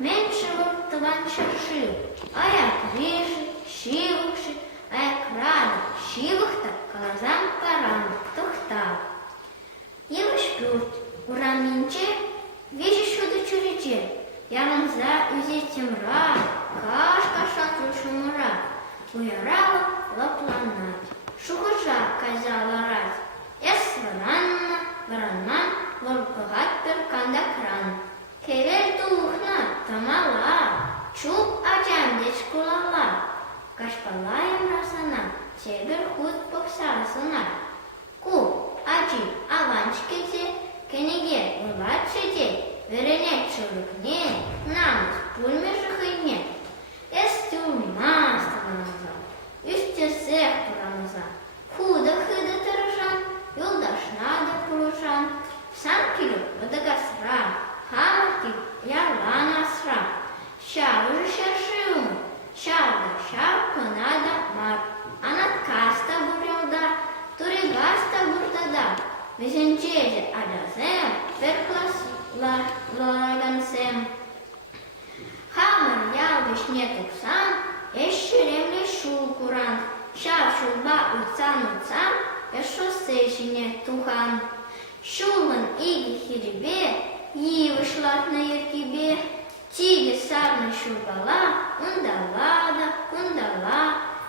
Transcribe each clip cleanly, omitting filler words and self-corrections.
Меншого тован шаршив, а як ріже, щівши, а як рада, щівхта, калазам парам, тохтав. Его шпюрт, ураmince, вижу чудо чуриче, я вам за узетем рад, кашка шатру шумура, уярава лапланат, шухожа казала рад, я сваранна, варанман, волкогат перканда кран. Кевер тухна, тамала, чуб ачам дечкулала, кашпалаем расана, себер худ поксасана. Ку, ачи, аванчкеце, кенеге, улачете, веренет чурукне, намус, пульмешахыне. Эстюми масталамаза, үстесех турамаза, худа-хыда таржан, юлдашнада пурушан, санкилю водогасра, хамарки ярлана асра, шавжы шаршыумы, шавда шавку надо мар, анаткаста бурелда, туригаста буртада, везенчеже адазем, перклас лорагансем. Хамар ялвишне туксан, эшшеремле шулкуран, шав шулба уцан, эшосешине тухан. Шулан иги хирибе, Йивы шлат на еркебе, тиги сарны шурбала, ундала,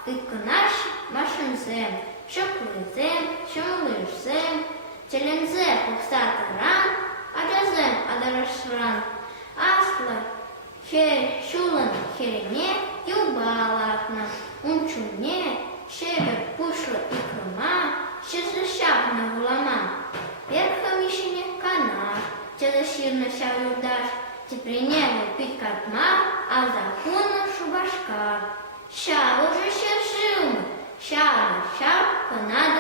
иккынаш машинзем, шоклызем, шумлышзем, телензе пукстатаран, адазем адарашран, асла шулан херене юбалатна, унчуне, шевер пушла икрыма, шизышапна гуламан, верхамишине канар. Челыширно шавюдаш, тепренево пить катмар, а захунно шубашкар. Шав уже шершим, шав, канада